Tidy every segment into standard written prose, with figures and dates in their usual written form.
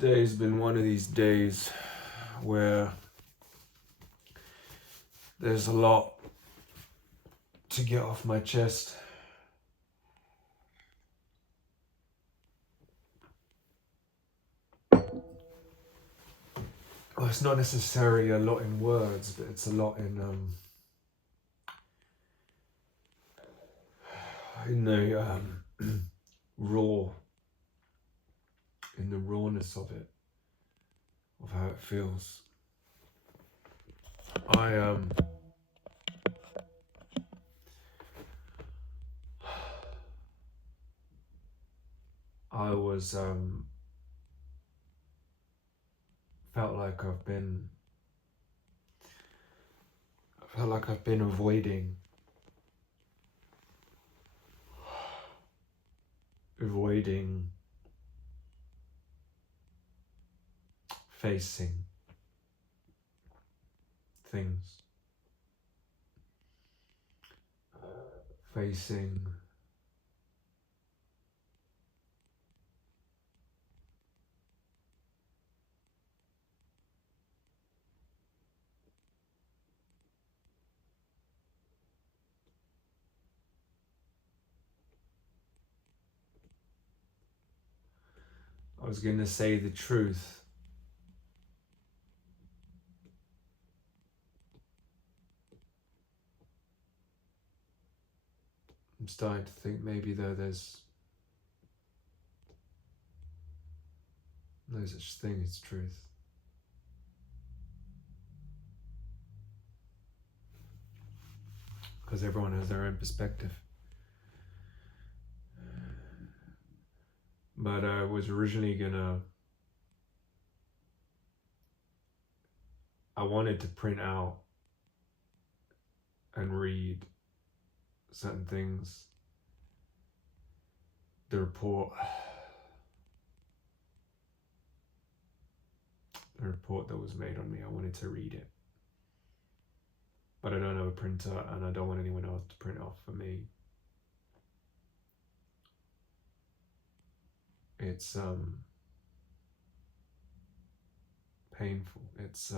Today's been one of these days where there's a lot to get off my chest. Well, it's not necessarily a lot in words, but it's a lot in the raw, in the rawness of it, of how it feels. I was felt like I've been avoiding facing things, facing I was going to say the truth. I'm starting to think maybe though there's no such thing as truth. Because everyone has their own perspective. But I was originally I wanted to print out and read certain things. The report that was made on me, I wanted to read it. But I don't have a printer and I don't want anyone else to print off for me. It's painful. It's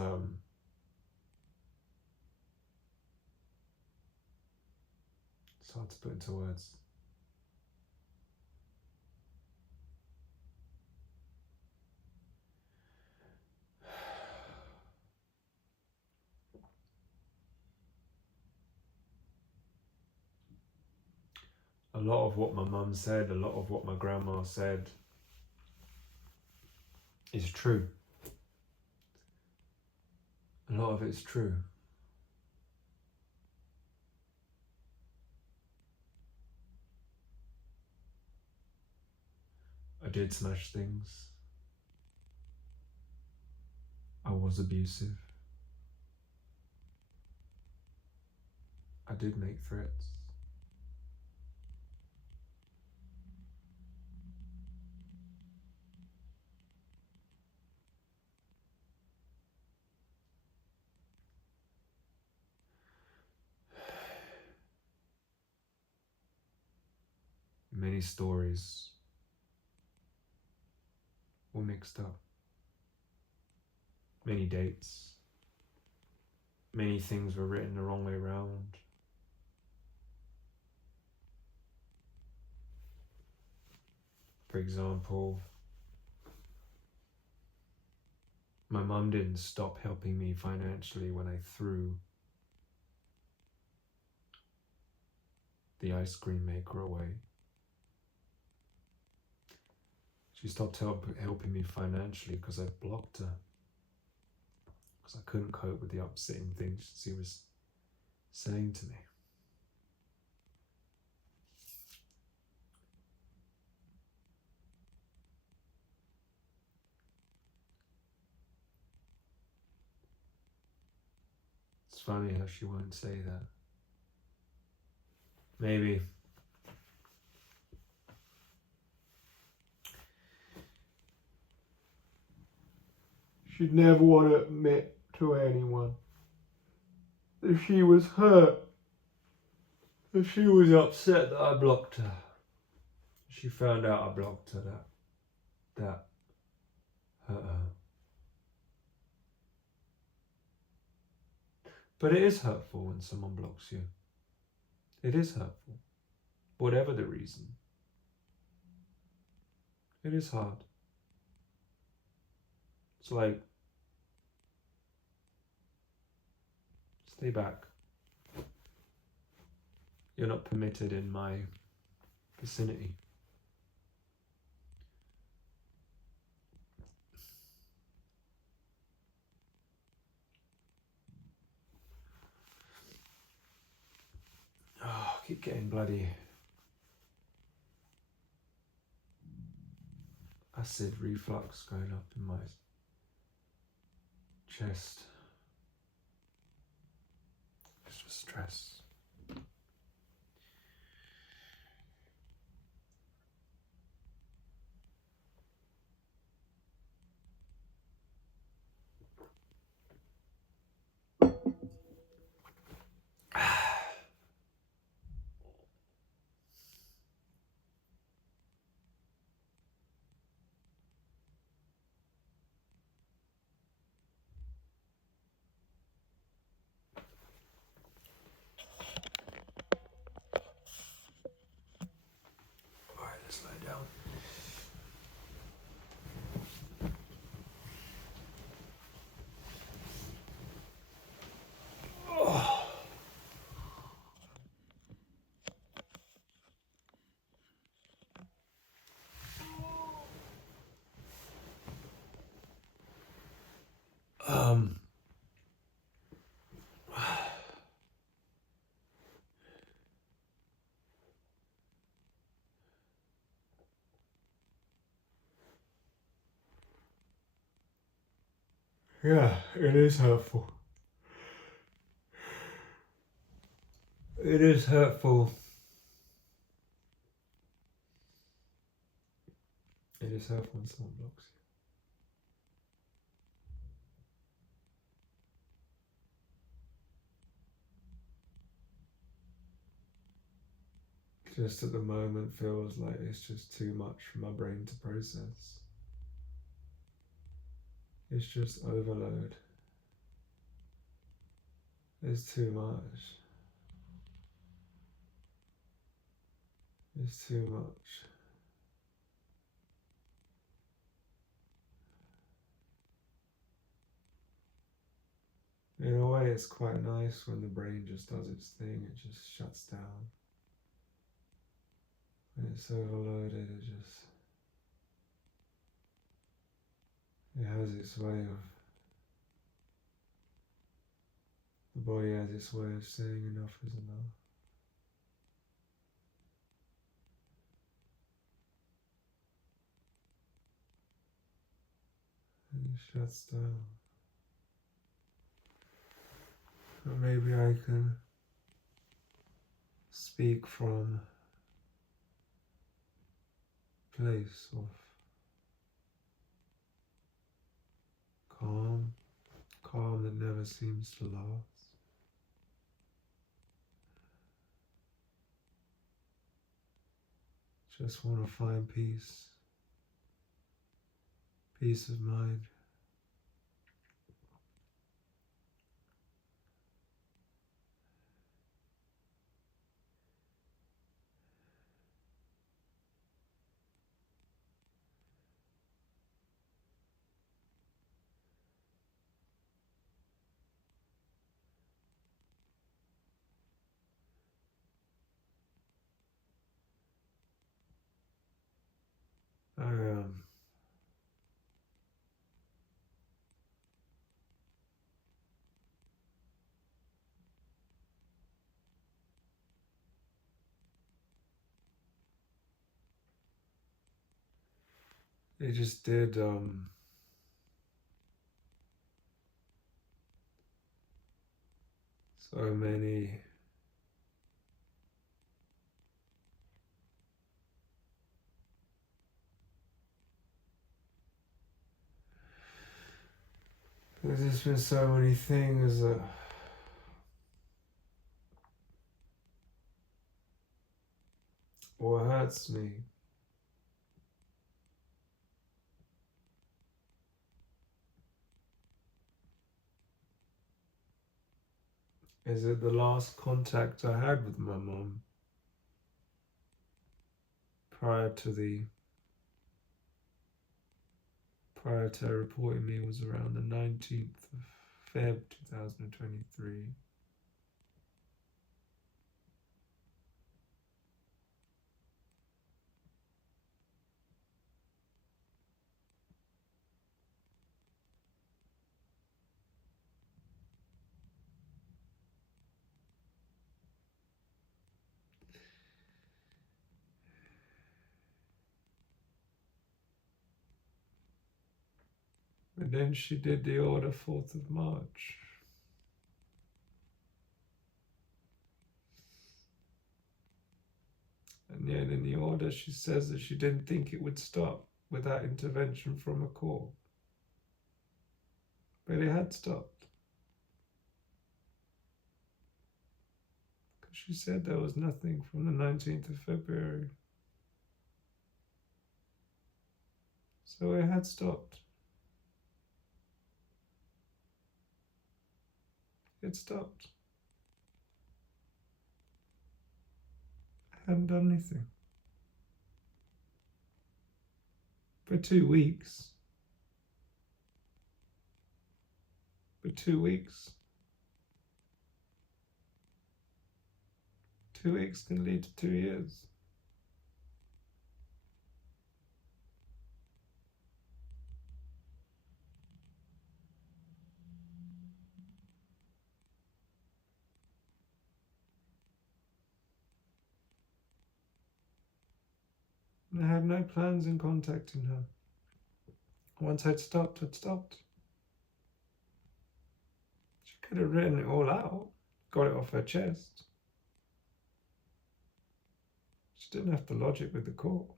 hard to put into words. A lot of what my mum said, a lot of what my grandma said is true. A lot of it's true. I did smash things. I was abusive. I did make threats. Many stories were mixed up. Many dates. Many things were written the wrong way around. For example, my mum didn't stop helping me financially when I threw the ice cream maker away. She stopped helping me financially because I blocked her. Because I couldn't cope with the upsetting things she was saying to me. It's funny how she won't say that. Maybe she'd never want to admit to anyone that she was hurt, that she was upset that I blocked her. She found out I blocked her. That hurt But it is hurtful when someone blocks you. It is hurtful. Whatever the reason. It is hard. It's like, stay back. You're not permitted in my vicinity. Oh, I keep getting bloody acid reflux going up in my chest. It's just stress. Alright, let's lie down. Um, yeah, it is hurtful. It is hurtful. It is hurtful when someone blocks you. Just at the moment feels like it's just too much for my brain to process. It's just overload. It's too much. It's too much. In a way, it's quite nice when the brain just does its thing, it just shuts down. When it's overloaded, it has its way of, the body has its way of saying enough is enough. And it shuts down. Or maybe I can speak from a place of calm that never seems to last. Just want to find peace of mind. It just did so many there's just been so many things that what hurts me Is it the last contact I had with my mum prior to her reporting me was around the 19th of Feb 2023. And then she did the order 4th of March. And yet in the order she says that she didn't think it would stop without intervention from a court. But it had stopped. Because she said there was nothing from the 19th of February. So it had stopped. It stopped. I hadn't done anything. For 2 weeks. For 2 weeks. 2 weeks can lead to 2 years. And I had no plans in contacting her. Once I'd stopped, I'd stopped. She could have written it all out, got it off her chest. She didn't have to lodge it with the court.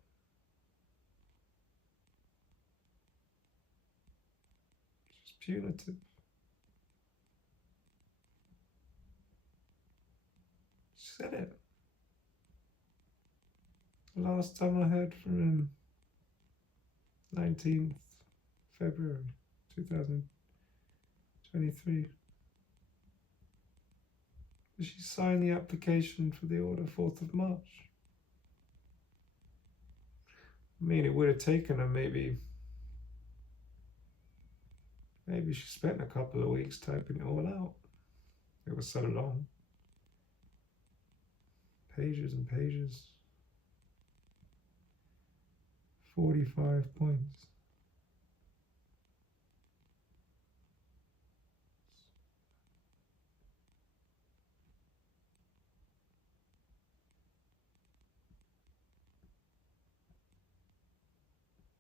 She's punitive. She said it. The last time I heard from him, 19th February 2023. She signed the application for the order 4th of March. I mean, it would have taken her maybe she spent a couple of weeks typing it all out. It was so long. Pages and pages. 45 points.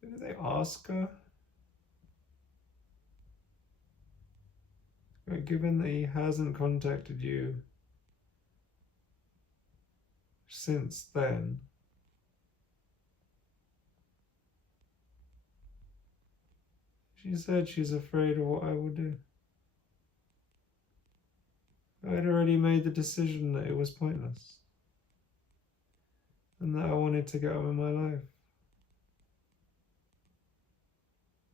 Did they ask her? Given that he hasn't contacted you since then, she said she's afraid of what I will do. I had already made the decision that it was pointless and that I wanted to get on with my life.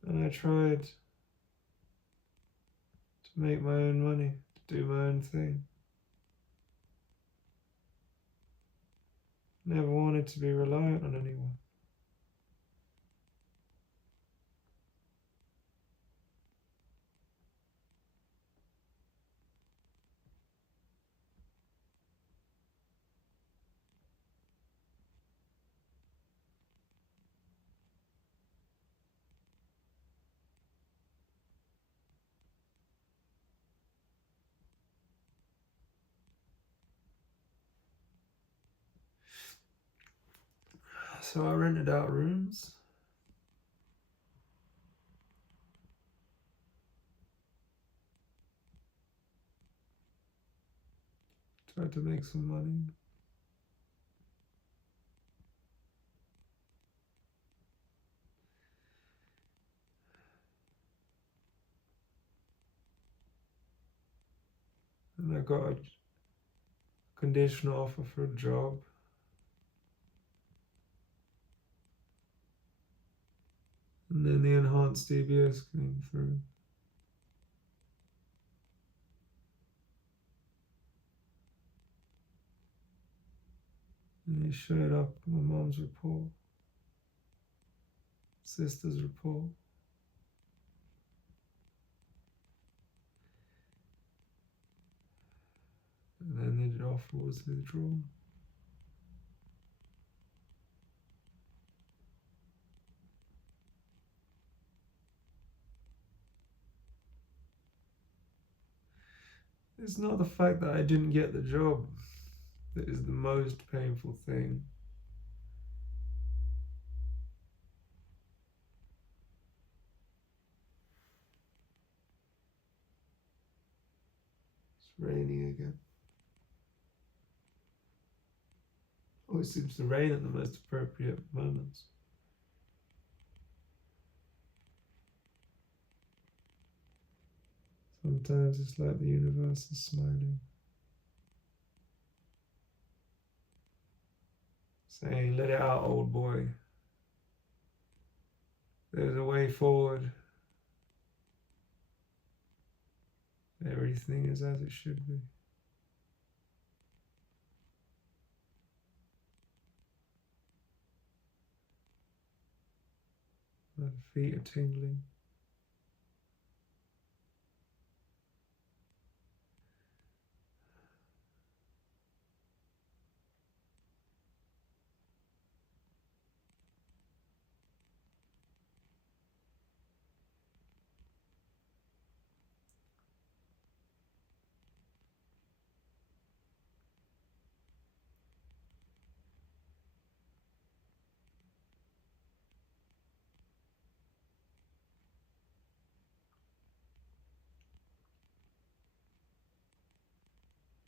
And I tried to make my own money, to do my own thing. Never wanted to be reliant on anyone. So I rented out rooms. Tried to make some money. And I got a conditional offer for a job. And then the enhanced DBS came through. And he showed up my mom's report, sister's report. And then the offer was withdrawn. It's not the fact that I didn't get the job that is the most painful thing. It's raining again. Always seems to rain at the most appropriate moments. Sometimes it's like the universe is smiling, saying, "Let it out, old boy. There's a way forward. Everything is as it should be." My feet are tingling.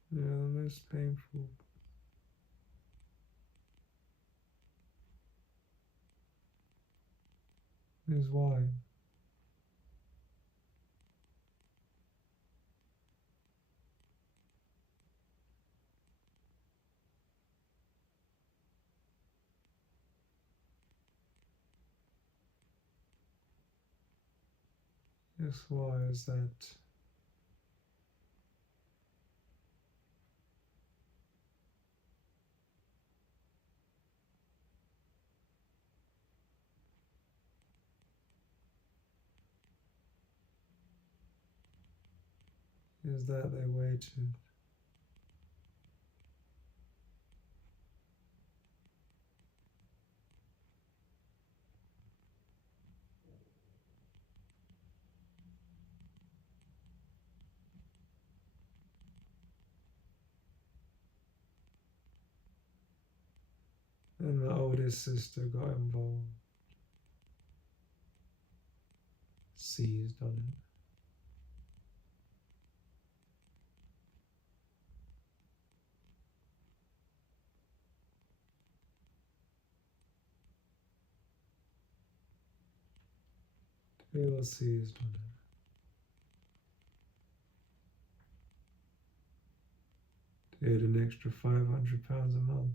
Yeah, the most painful is why. Yes, why is that? Is that they waited. And my oldest sister got involved, seized on it. They all seized on it. They had an extra £500 a month.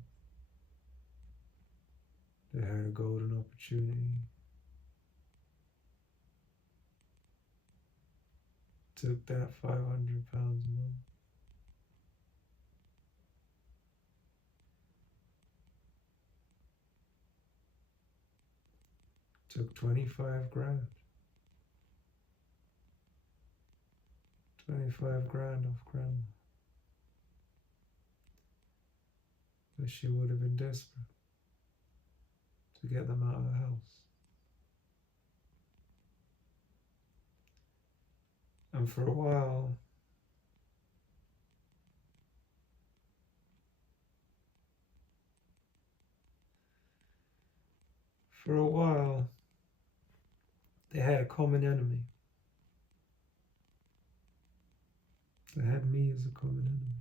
They had a golden opportunity. Took that £500 a month. Took 25 grand. 25 grand off grandma. But she would have been desperate to get them out of the house. And for a while, they had a common enemy. They had me as a common enemy.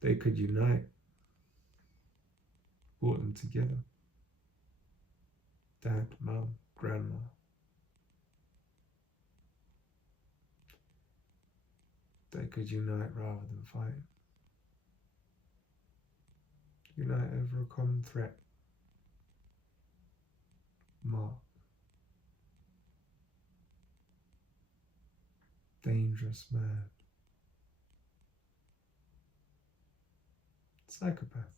They could unite, brought them together. Dad, mom, grandma. They could unite rather than fight. Unite over a common threat. Mark. Dangerous man. Psychopath.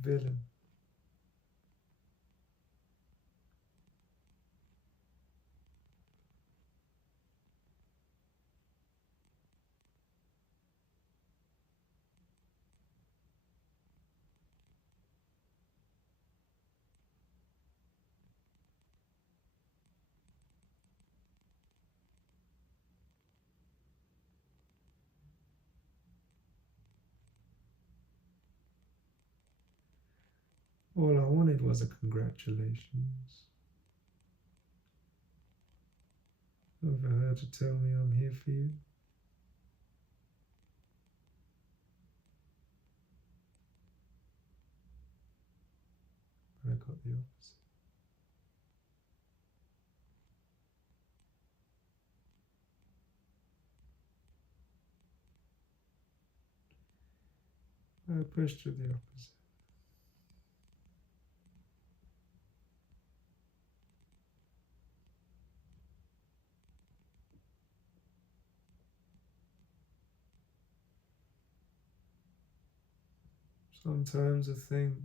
Villain. All I wanted was a congratulations. Over her to tell me I'm here for you. But I got the opposite. I pushed her the opposite. Sometimes a thing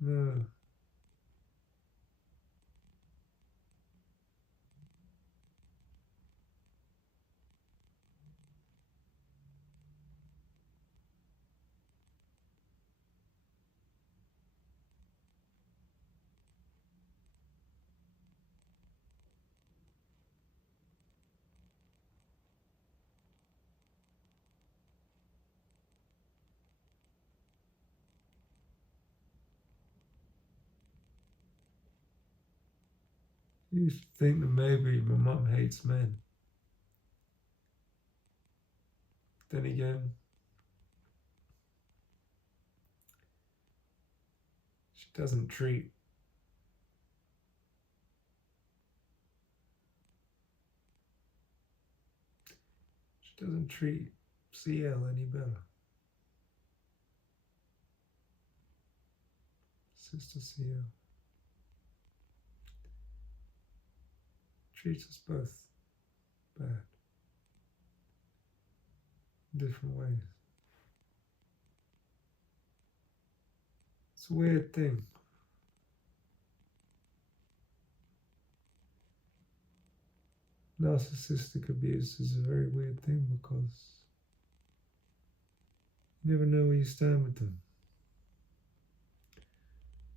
no. You used to think that maybe my mum hates men. Then again, she doesn't treat CL any better. Sister CL treats us both bad in different ways. It's a weird thing. Narcissistic abuse is a very weird thing because you never know where you stand with them.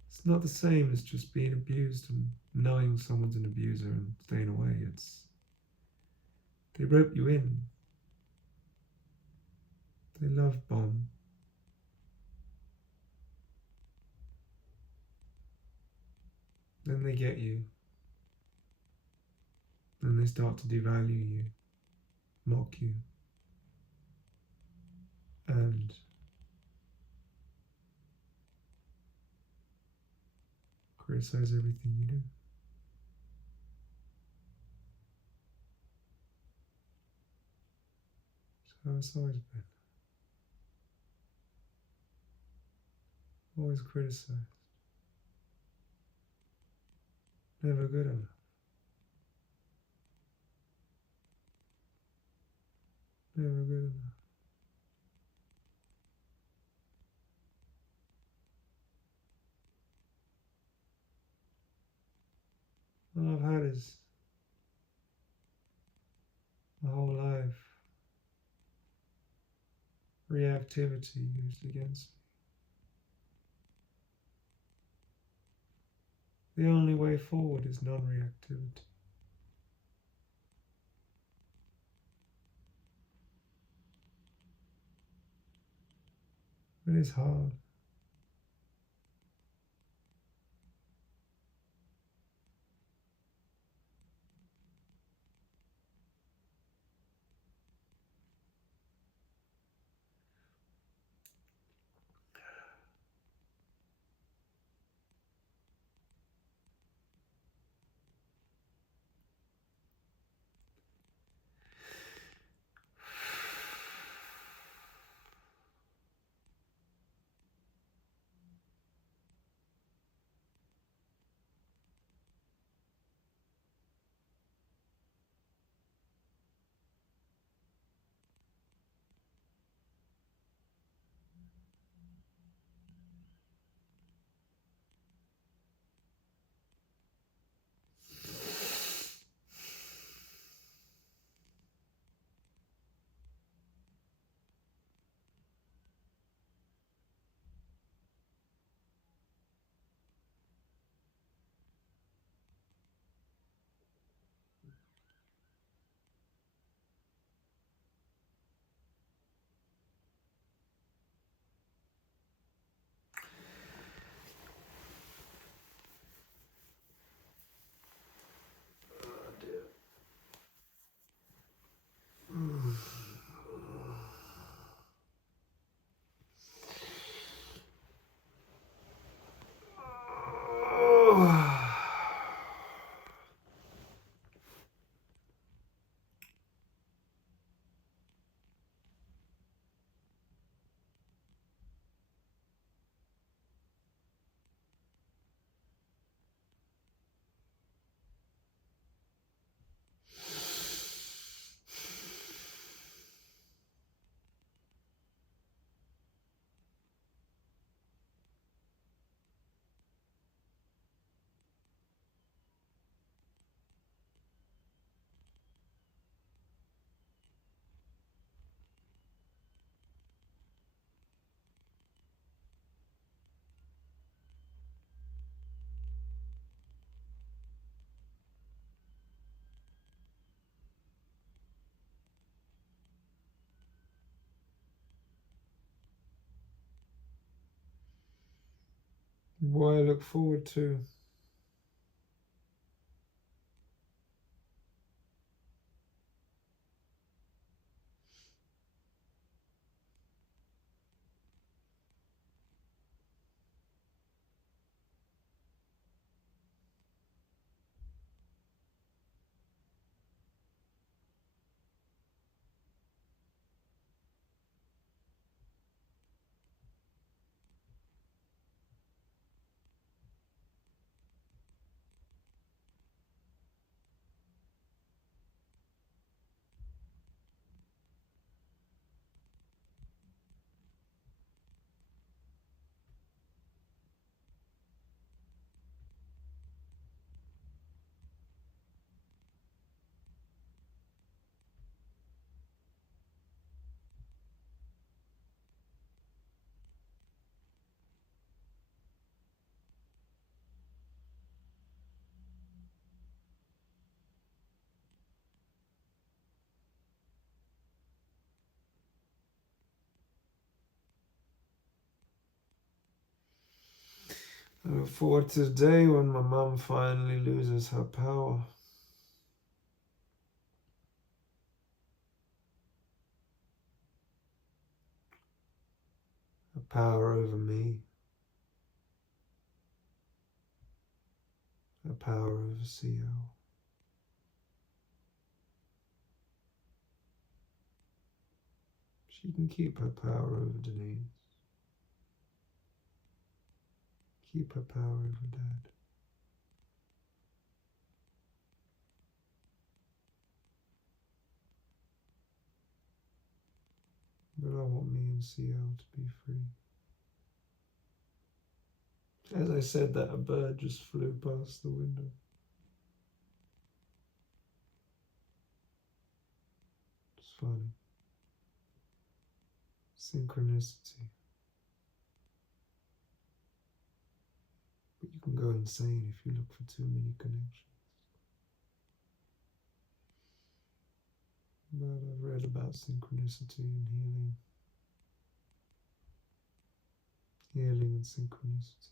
It's not the same as just being abused and knowing someone's an abuser and staying away. They rope you in. They love bomb. Then they get you. Then they start to devalue you, mock you, and criticize everything you do. So it's always been. Always criticized. Never good enough. Never good enough. All I've had is my whole life reactivity used against me. The only way forward is non-reactivity. It is hard. what I look forward to. I look forward to the day when my mum finally loses her power. Her power over me. Her power over CO. She can keep her power over Denise. Keep her power over Dad. But I want me and CL to be free. As I said that, a bird just flew past the window. It's funny. Synchronicity. But you can go insane if you look for too many connections. But I've read about synchronicity and healing. Healing and synchronicity.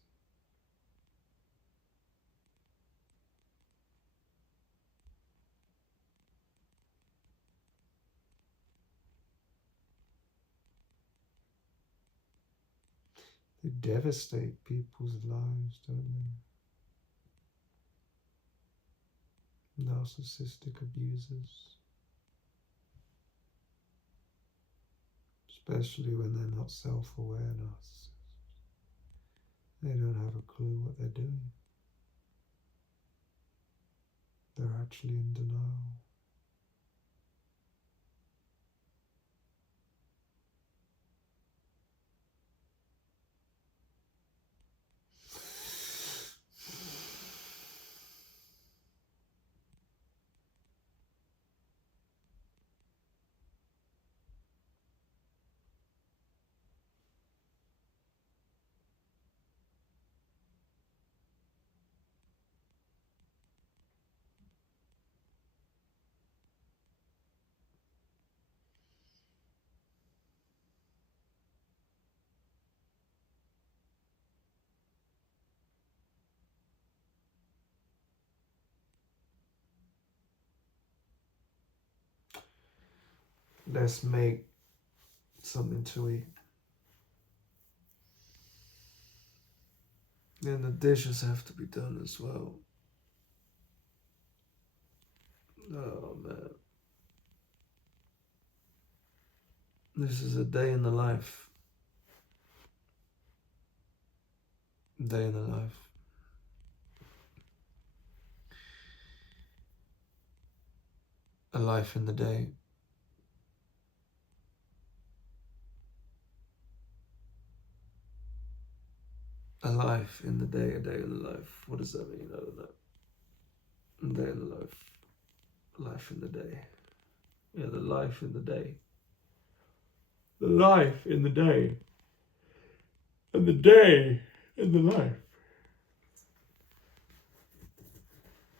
They devastate people's lives, don't they? Narcissistic abusers. Especially when they're not self-aware narcissists. They don't have a clue what they're doing. They're actually in denial. Let's make something to eat. And the dishes have to be done as well. Oh man. This is a day in the life. Day in the life. A life in the day. A life in the day, a day in the life. What does that mean? I don't know. A day in the life. Life in the day. Yeah, the life in the day. The life in the day. And the day in the life.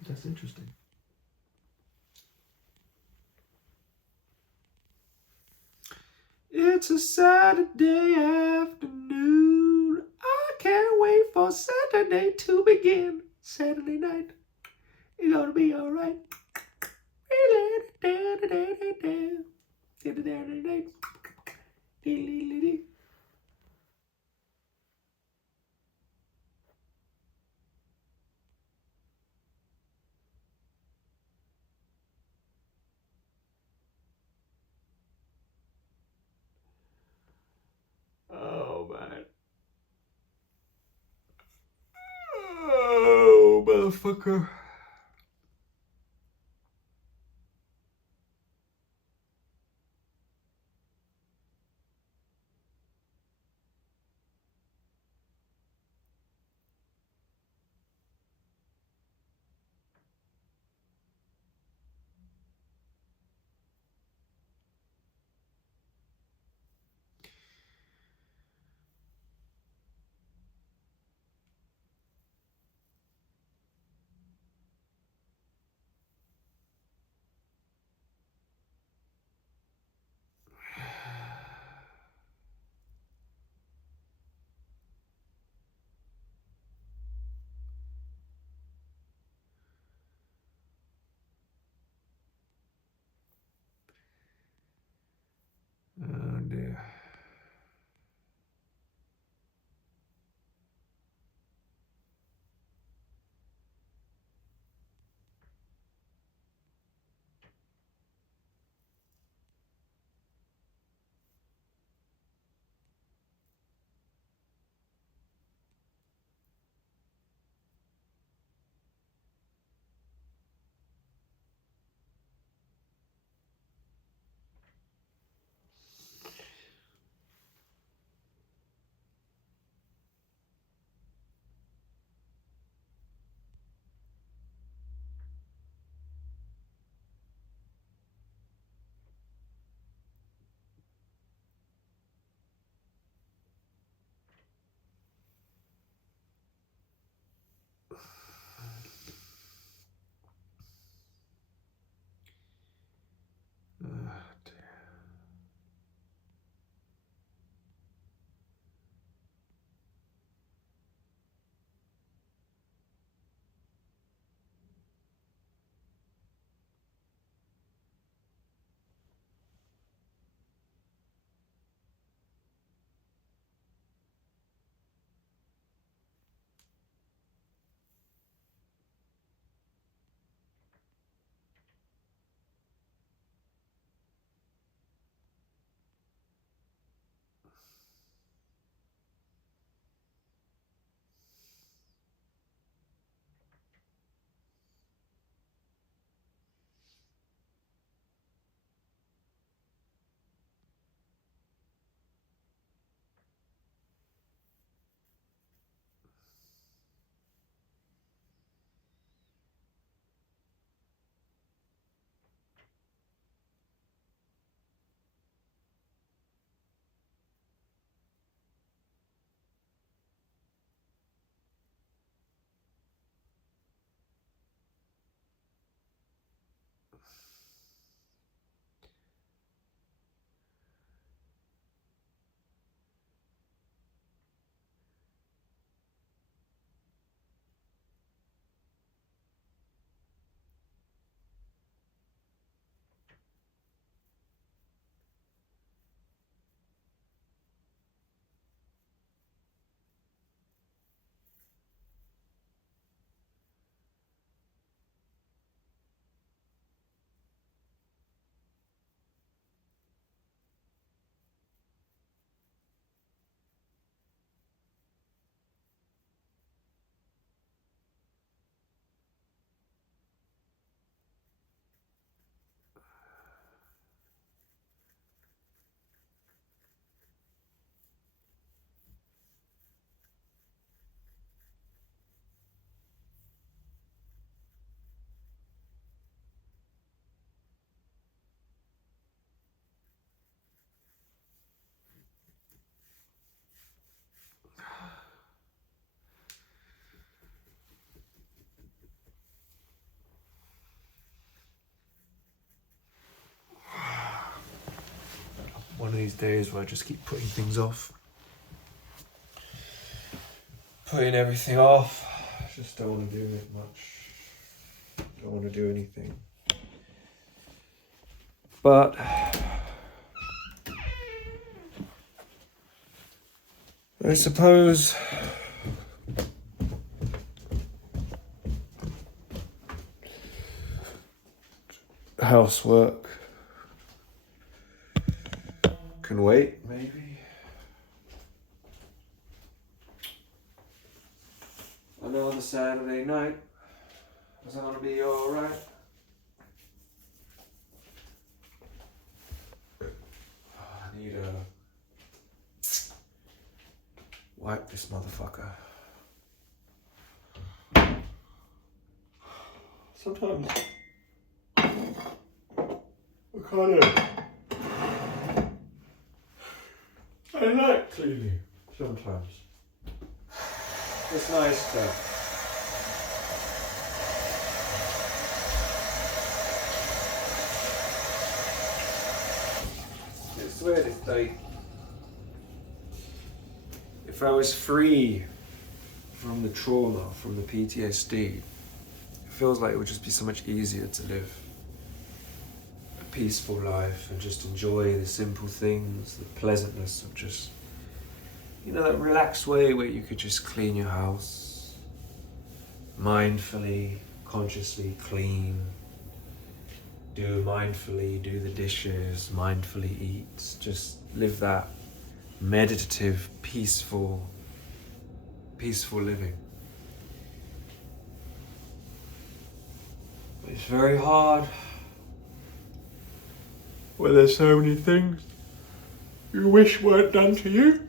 That's interesting. It's a Saturday afternoon. I can't wait for for Saturday to begin. Saturday night, it's gonna be alright. Oh man. Oh motherfucker. Oh dear. Oh dear. One of these days where I just keep putting things off. putting everything off. I just don't want to do it much. Don't want to do anything. But I suppose housework can wait, maybe. Another Saturday night. Is that gonna be alright? I need to wipe this motherfucker. Sometimes I like cleaning. Sometimes. It's nice to it's weird, it's like if I was free from the trauma, from the PTSD, it feels like it would just be so much easier to live a peaceful life and just enjoy the simple things, the pleasantness of just, you know, that relaxed way where you could just clean your house, mindfully, consciously clean, do the dishes, mindfully eat, just live that meditative, peaceful living. But it's very hard when there's so many things you wish weren't done to you.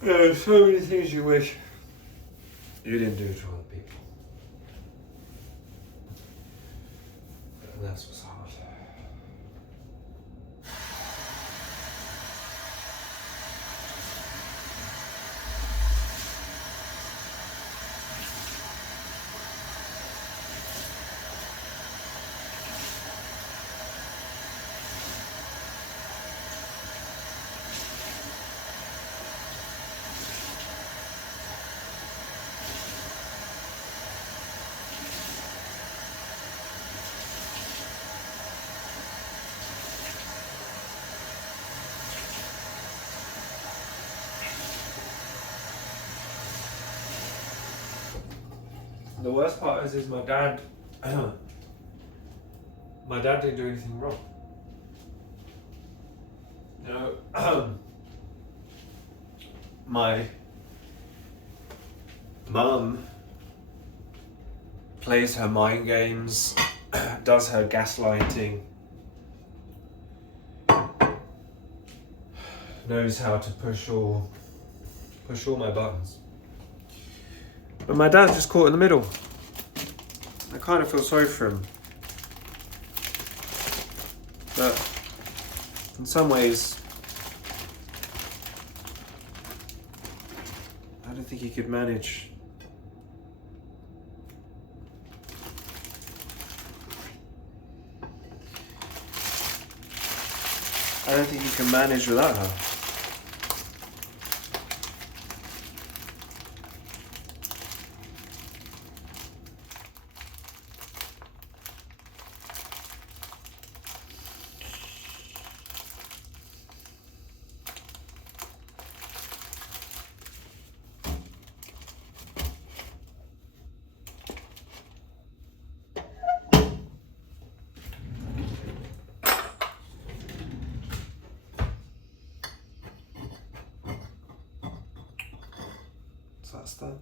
There's so many things you wish you didn't do to other people. And that's what's hard. The worst part is my dad. My dad didn't do anything wrong. You know, my mum plays her mind games, does her gaslighting, knows how to push all my buttons. But my dad's just caught in the middle. I kind of feel sorry for him. But in some ways, I don't think he could manage. I don't think he can manage without her. So that's that.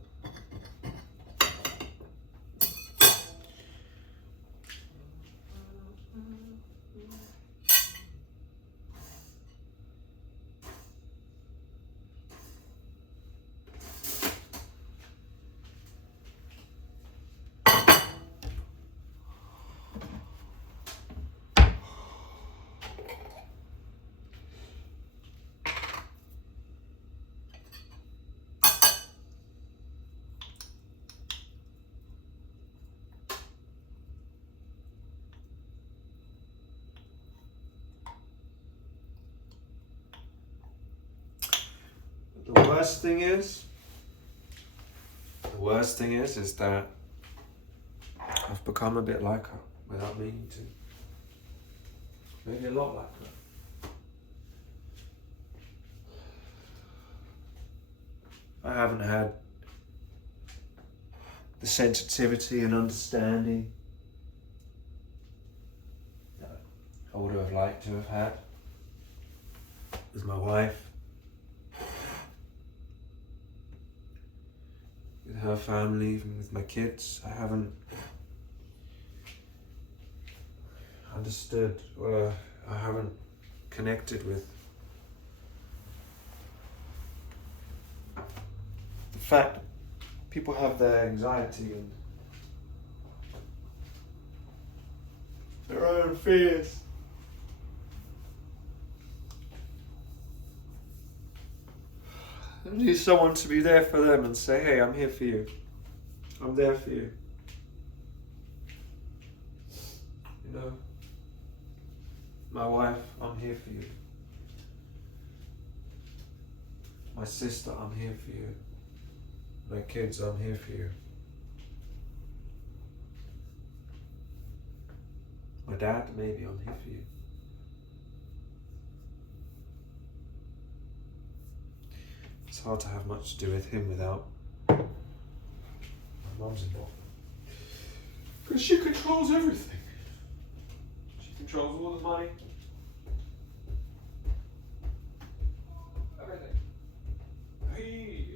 The worst thing is, worst thing is that I've become a bit like her without meaning to. Maybe a lot like her. I haven't had the sensitivity and understanding that I would have liked to have had with my wife, with her family, even with my kids. I haven't understood, or I haven't connected with the fact that people have their anxiety and their own fears. I need someone to be there for them and say, hey, I'm here for you. I'm there for you. You know? My wife, I'm here for you. My sister, I'm here for you. My kids, I'm here for you. My dad, maybe, I'm here for you. It's hard to have much to do with him without my mum's involvement. Because she controls everything. She controls all the money. Everything. Hey.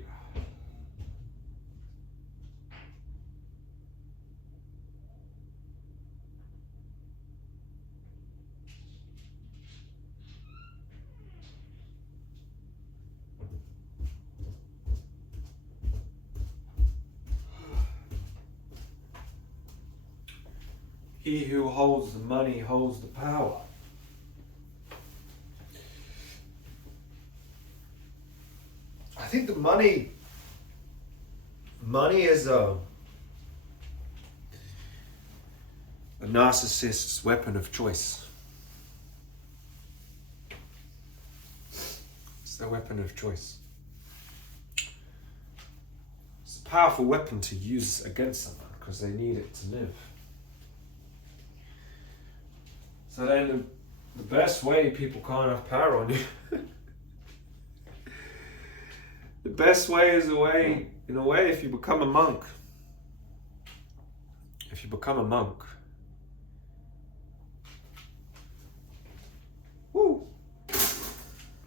He who holds the money holds the power. I think the money is a narcissist's weapon of choice. It's their weapon of choice. It's a powerful weapon to use against someone because they need it to live. So then the best way people can't have power on you, the best way is in a way, if you become a monk. If you become a monk, woo,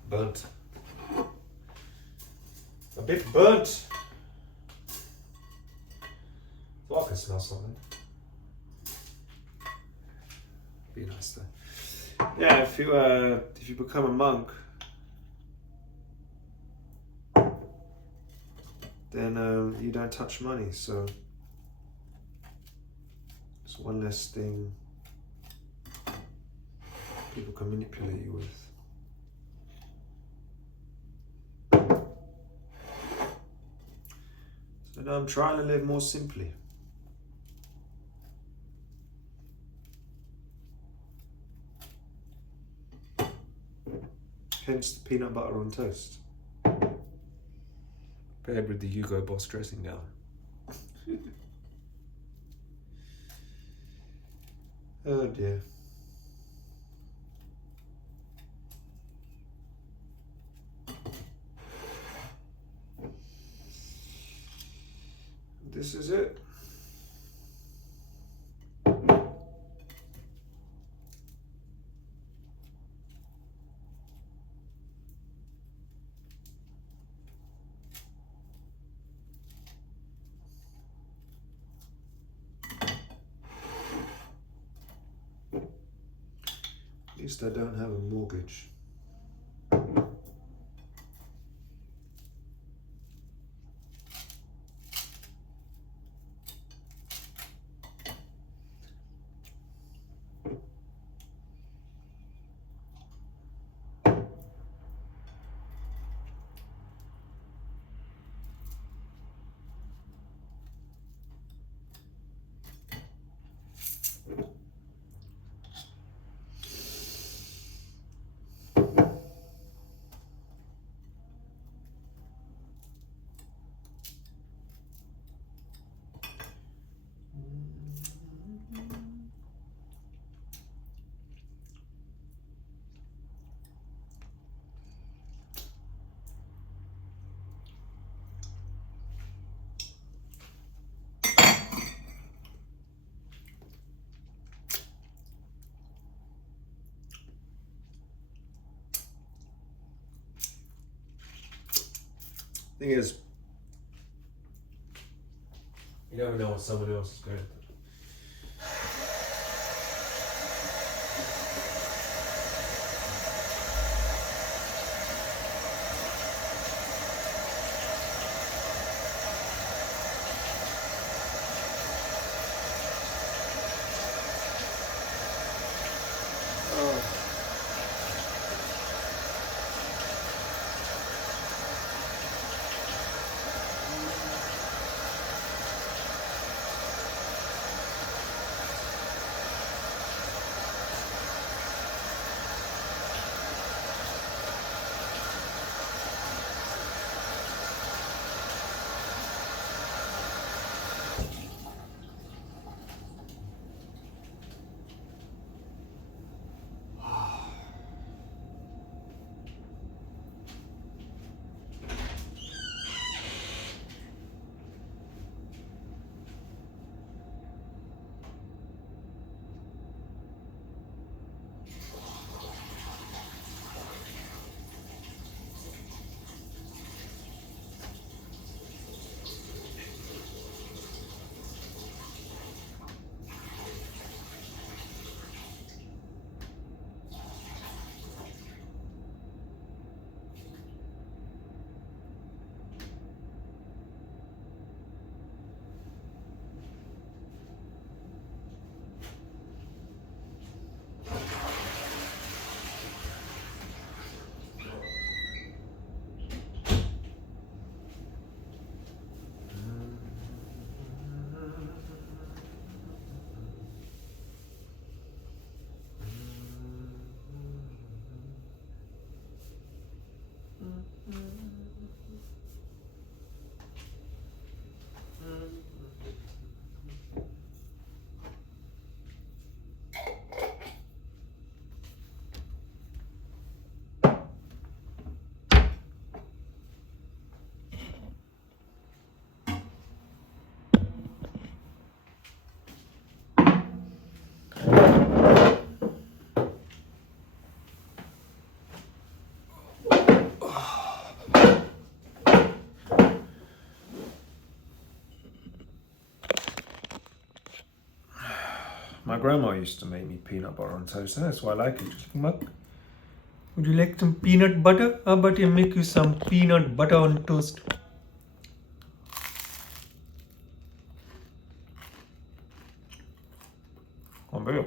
burnt. A bit burnt. Oh, I can smell something. Be nice though. Yeah, if you become a monk, then you don't touch money. So it's one less thing people can manipulate you with. So now I'm trying to live more simply. Hence the peanut butter on toast, paired with the Hugo Boss dressing gown. Oh dear. This is it. At least I don't have a mortgage. Thing is, you never know what someone else is going through. My grandma used to make me peanut butter on toast, and that's why I like it. Just mug. Would you like some peanut butter? How about I make you some peanut butter on toast? Unreal.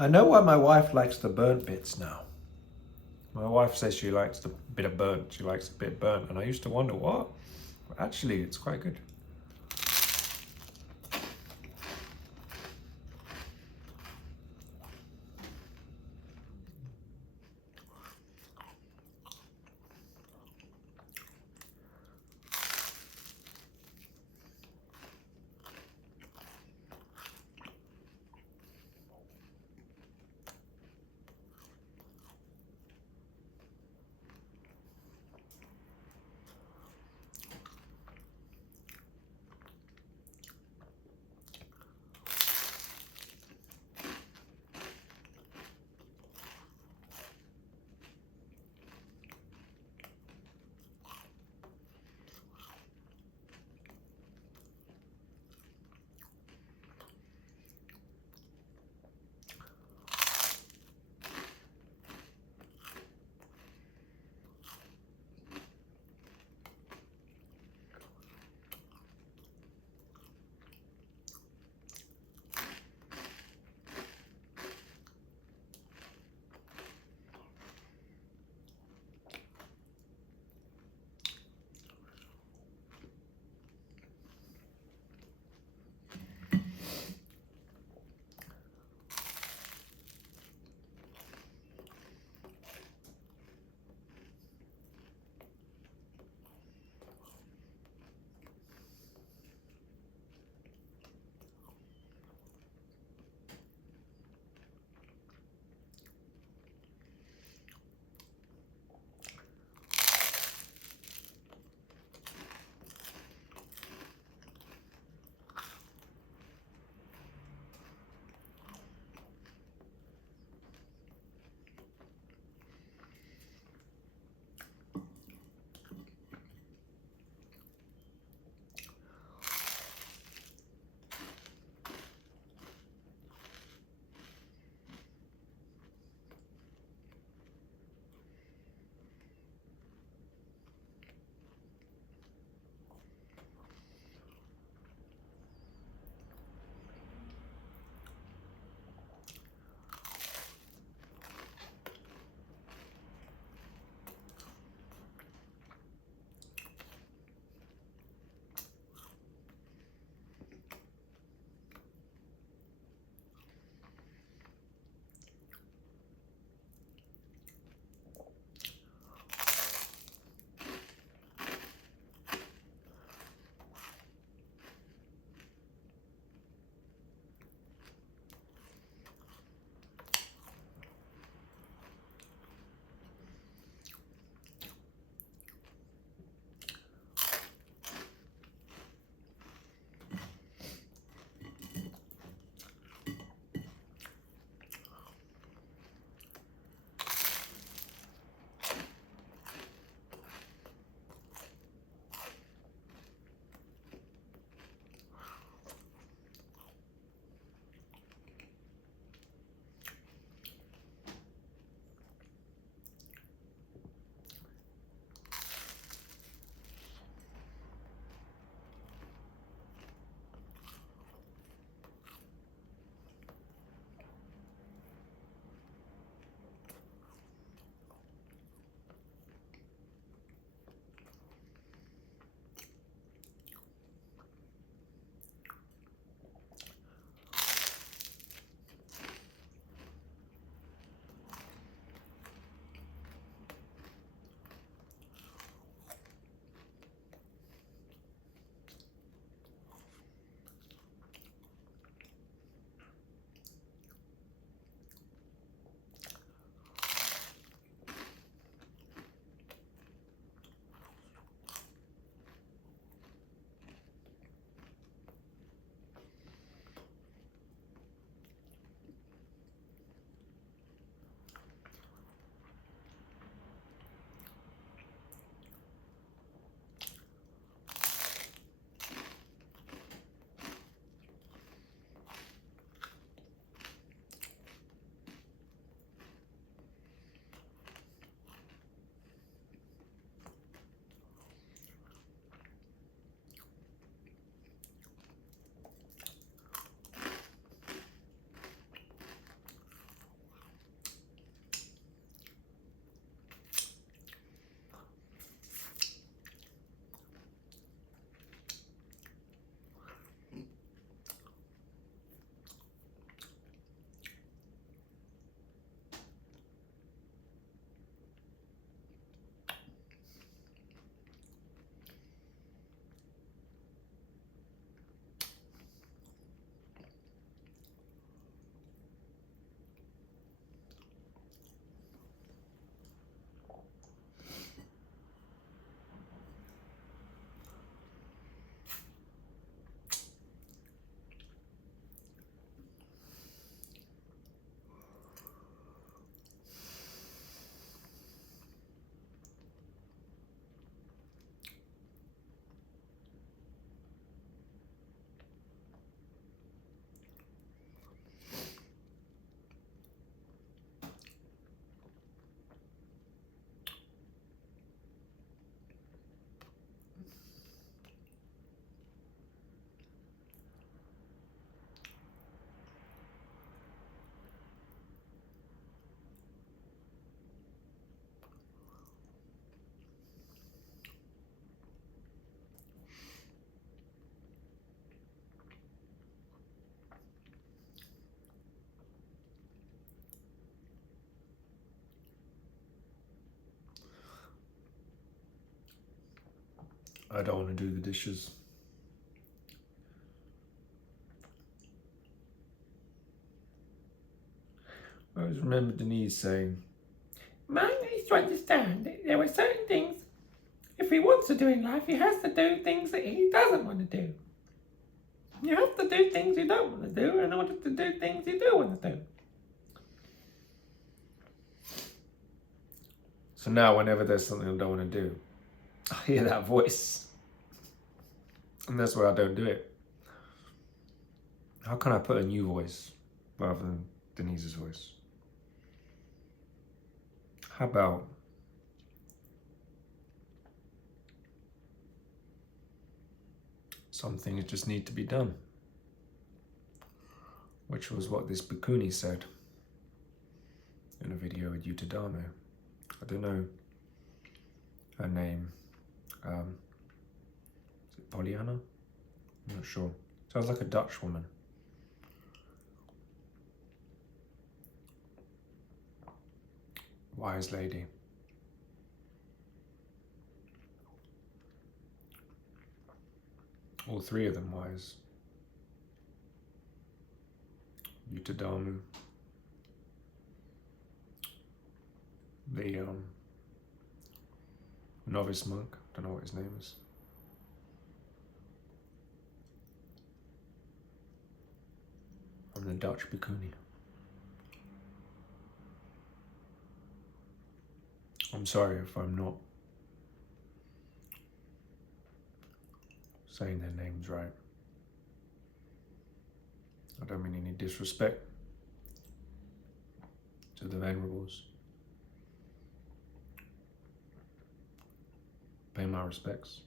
I know why my wife likes the burnt bits now. My wife says she likes the bit of burnt. She likes a bit burnt, and I used to wonder what. Actually, it's quite good. I don't want to do the dishes. I always remember Denise saying, "Man needs to understand that there are certain things, if he wants to do in life, he has to do things that he doesn't want to do. You have to do things you don't want to do in order to do things you do want to do." So now whenever there's something I don't want to do, I hear that voice. And that's why I don't do it. How can I put a new voice rather than Denise's voice? How about some things just need to be done? Which was what this Bikuni said in a video with Utadamo. I don't know her name. Is it Pollyanna? I'm not sure. Sounds like a Dutch woman. Wise lady. All three of them wise. Utadamu. The novice monk, don't know what his name is. I'm the Dutch Bikuni. I'm sorry if I'm not saying their names right. I don't mean any disrespect to the venerables. Pay my respects.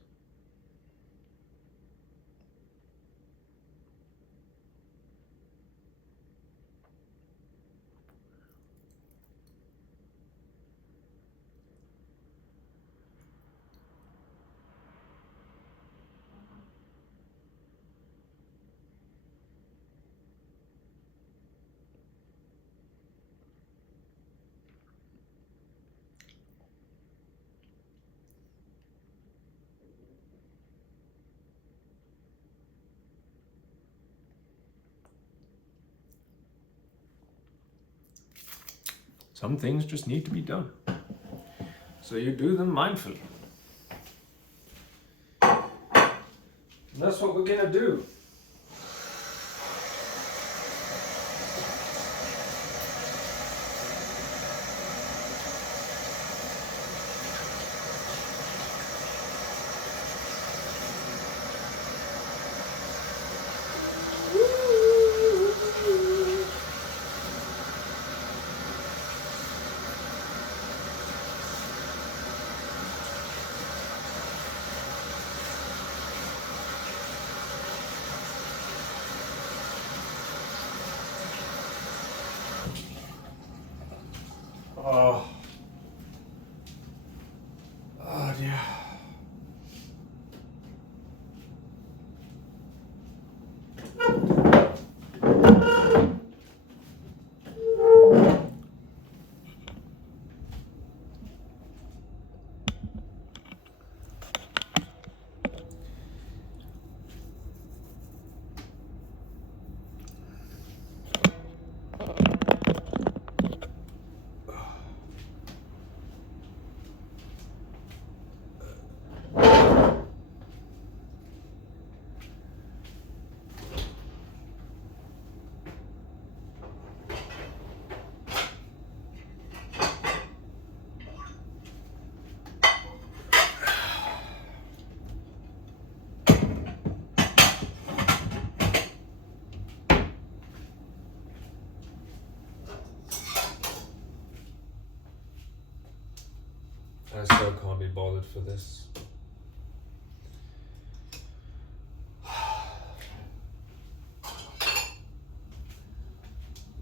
Some things just need to be done. So you do them mindfully. And that's what we're gonna do. Oh. Oh dear. I still can't be bothered for this.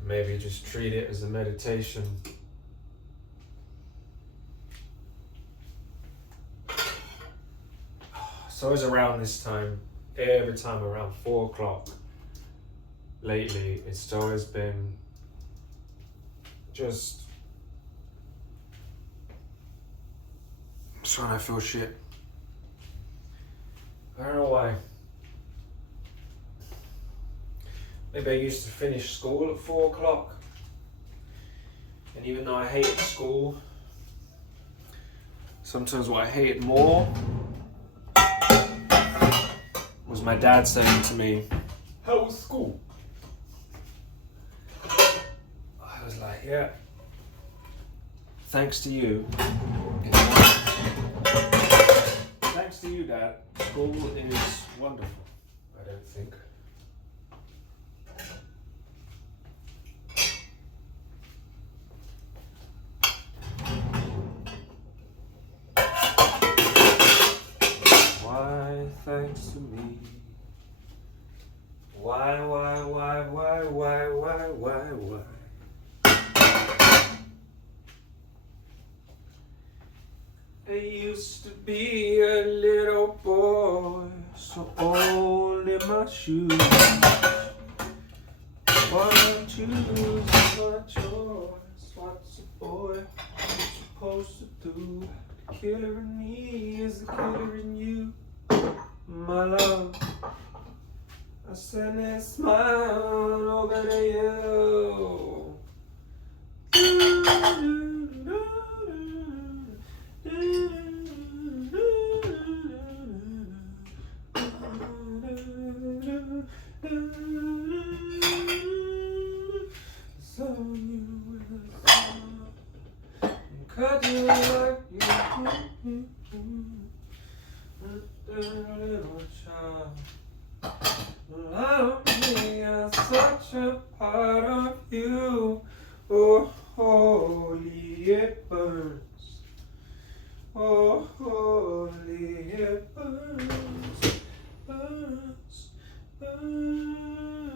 Maybe just treat it as a meditation. So it's around this time, every time around 4 o'clock lately, it's always been just when I feel shit. I don't know why. Maybe I used to finish school at 4 o'clock. And even though I hated school, sometimes what I hated more was my dad saying to me, "How was school?" I was like, "Yeah, thanks to you. Thanks to you, Dad. School is wonderful." I don't think. Why thanks to me? Why? I used to be a little boy, so old in my shoes. What choose my choice? What's a boy supposed to do? The killer in me is the killer in you, my love. I send a smile over to you. Cut you like you little child. Love me as such a part of you. Oh, holy, it burns. Oh, holy, it burns. Burns, burns.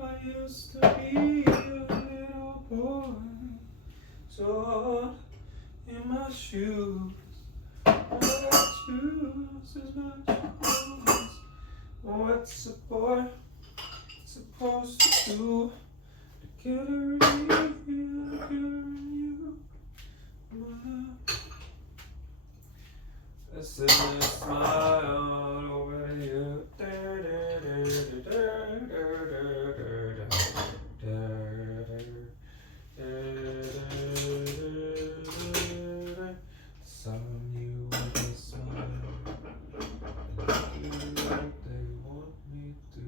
I used to be a little boy, so hard in my shoes. I choose as much as what's a boy supposed to do? The killer in you, the killer in you, my love. I send a smile over you. Some you with a smile, and do what they want me to.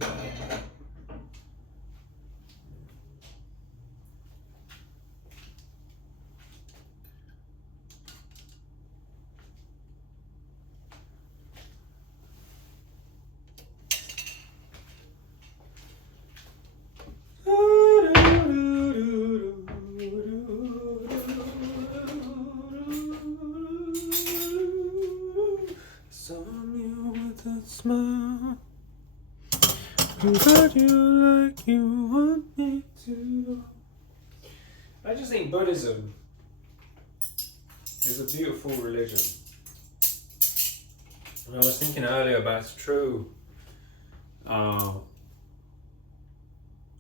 Some you with a smile, and got you like you want me to. I just think Buddhism is a beautiful religion. And I was thinking earlier about it's true. Oh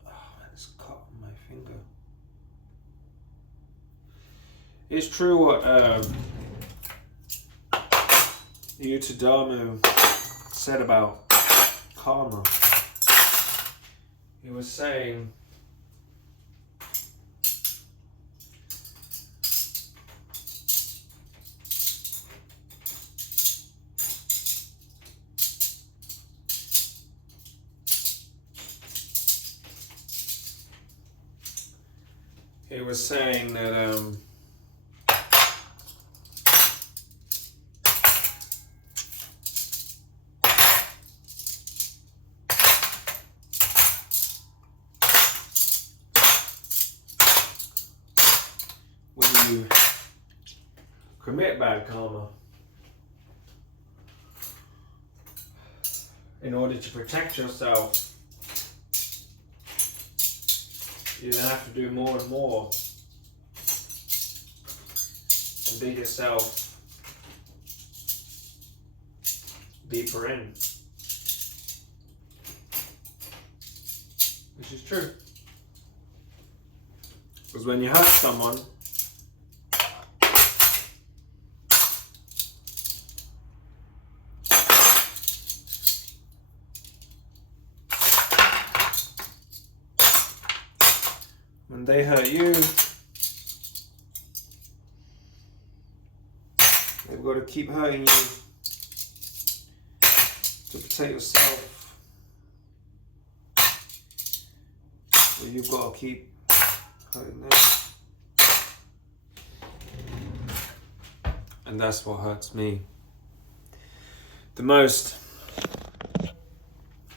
man, it's cut on my finger. It's true what Yuttadharma said about karma. He was saying that when you commit bad karma, in order to protect yourself, you then have to do more and more and dig yourself deeper in, which is true. Because when you hurt someone, and they hurt you, they've got to keep hurting you to protect yourself. So you've got to keep hurting them. And that's what hurts me the most.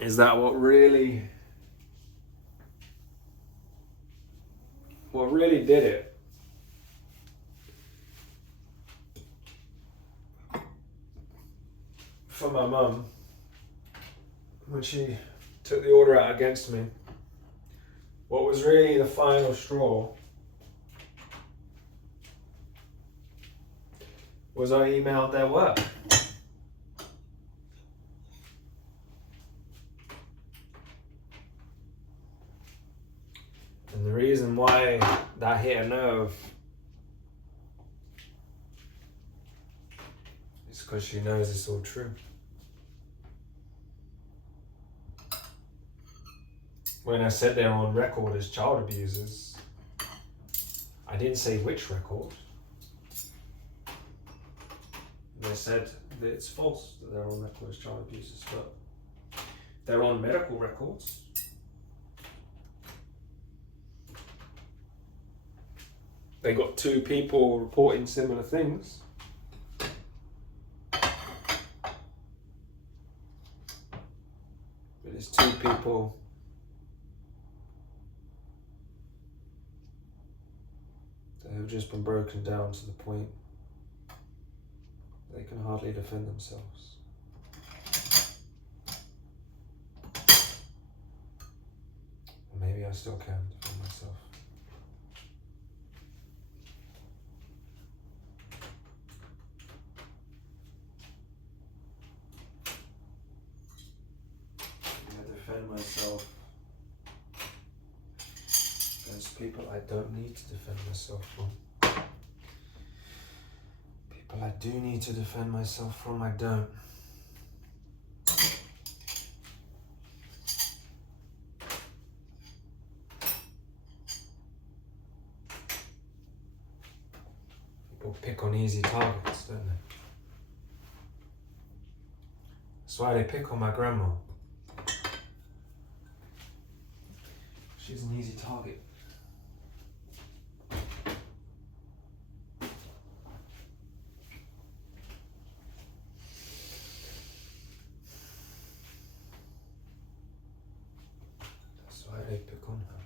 Is that what really did it? For my mum, when she took the order out against me, what was really the final straw was I emailed their work. And the reason why that hit a nerve is because she knows it's all true. When I said they're on record as child abusers, I didn't say which record. They said that it's false that they're on record as child abusers, but they're on medical records. They got 2 people reporting similar things. But it's 2 people that have just been broken down to the point they can hardly defend themselves. Or maybe I still can defend myself. Defend myself against people I don't need to defend myself from. People I do need to defend myself from, I don't. People pick on easy targets, don't they? That's why they pick on my grandma. She's an easy target. That's why they pick on her.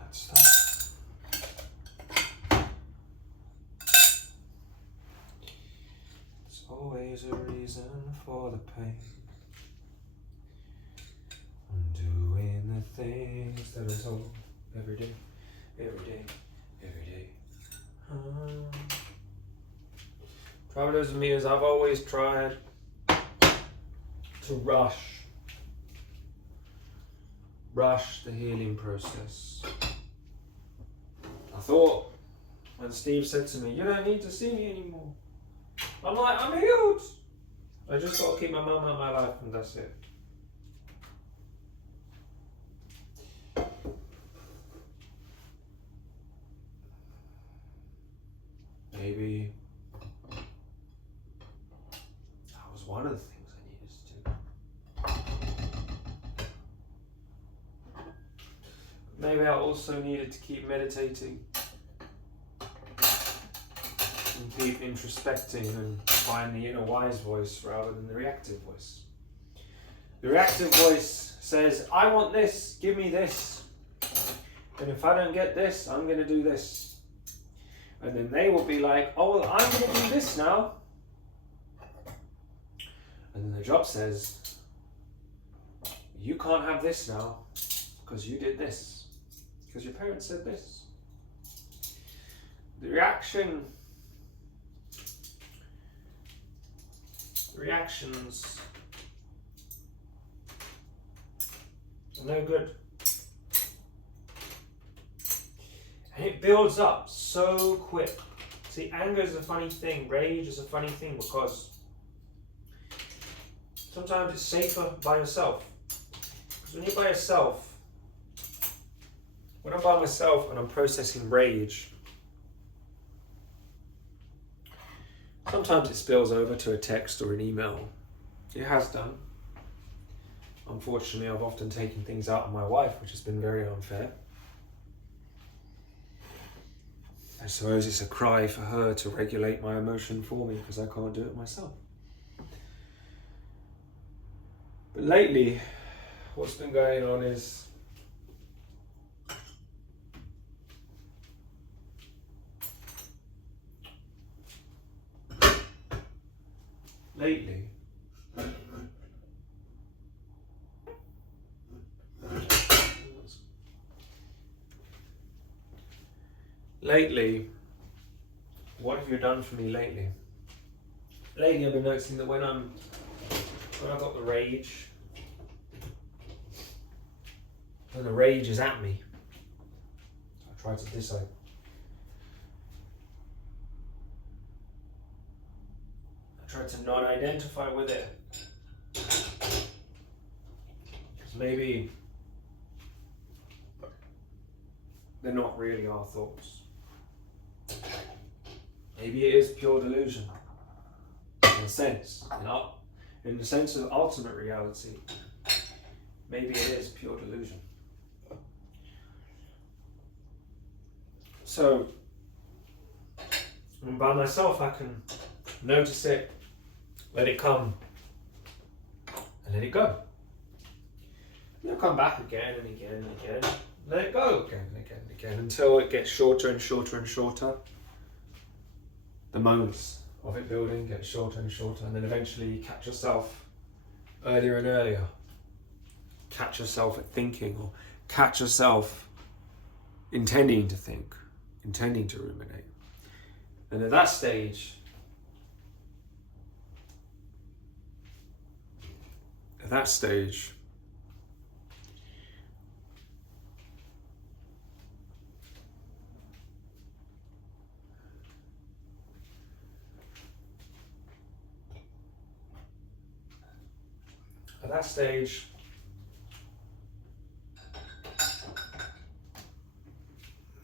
That's that. Always a reason for the pain. I'm doing the things that are told every day, every day, every day. Trouble is with me is I've always tried to rush the healing process. I thought when Steve said to me, "You don't need to see me anymore," I'm like, I'm healed. I just got to keep my mum out of my life and that's it. Maybe that was one of the things I needed to do. Maybe I also needed to keep meditating. And keep introspecting and find the inner wise voice rather than the reactive voice. The reactive voice says, I want this, give me this. And if I don't get this, I'm going to do this. And then they will be like, oh, well, I'm going to do this now. And then the job says, you can't have this now because you did this. Because your parents said this. The reactions are no good. And it builds up so quick. See, anger is a funny thing, rage is a funny thing because sometimes it's safer by yourself. Because when you're by yourself, when I'm by myself and I'm processing rage, sometimes it spills over to a text or an email. It has done. Unfortunately, I've often taken things out on my wife, which has been very unfair. I suppose it's a cry for her to regulate my emotion for me because I can't do it myself. But lately, what's been going on is lately what have you done for me lately? Lately I've been noticing that when I've got the rage, when the rage is at me, I try to decide. I try to not identify with it. Because maybe they're not really our thoughts. Maybe it is pure delusion. In a sense, in the sense of ultimate reality, maybe it is pure delusion. So, by myself, I can notice it, let it come, and let it go. It'll come back again and again and again. Let it go again and again and again until it gets shorter and shorter and shorter. The moments of it building get shorter and shorter, and then eventually you catch yourself earlier and earlier. Catch yourself at thinking, or catch yourself intending to think, intending to ruminate. And at that stage,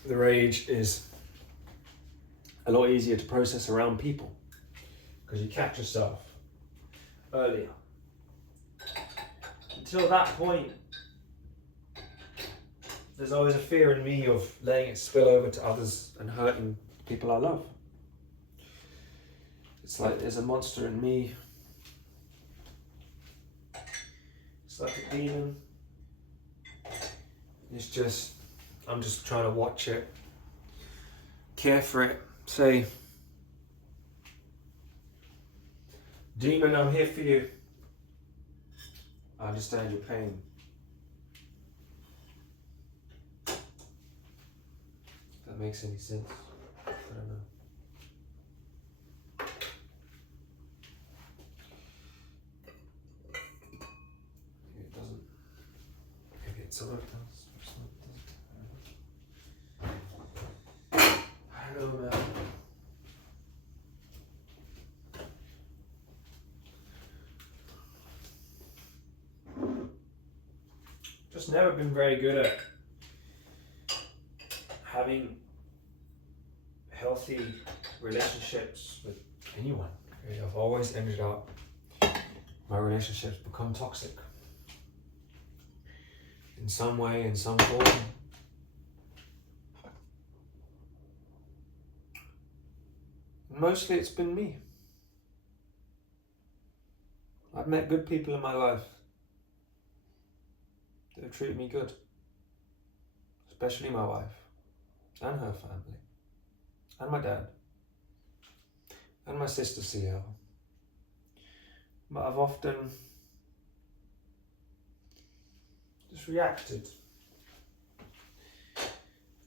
the rage is a lot easier to process around people because you catch yourself earlier. Until that point, there's always a fear in me of letting it spill over to others and hurting people I love. It's like there's a monster in me. It's like a demon. I'm just trying to watch it, care for it, say, demon, I'm here for you. I understand your pain. If that makes any sense, I don't know. Maybe it doesn't. Maybe it's some of it does. I don't know, man. Just never been very good at having healthy relationships with anyone. I've always ended up, my relationships become toxic. In some way, in some form. Mostly it's been me. I've met good people in my life. They've treated me good. Especially my wife. And her family. And my dad. And my sister CL. But I've often just reacted.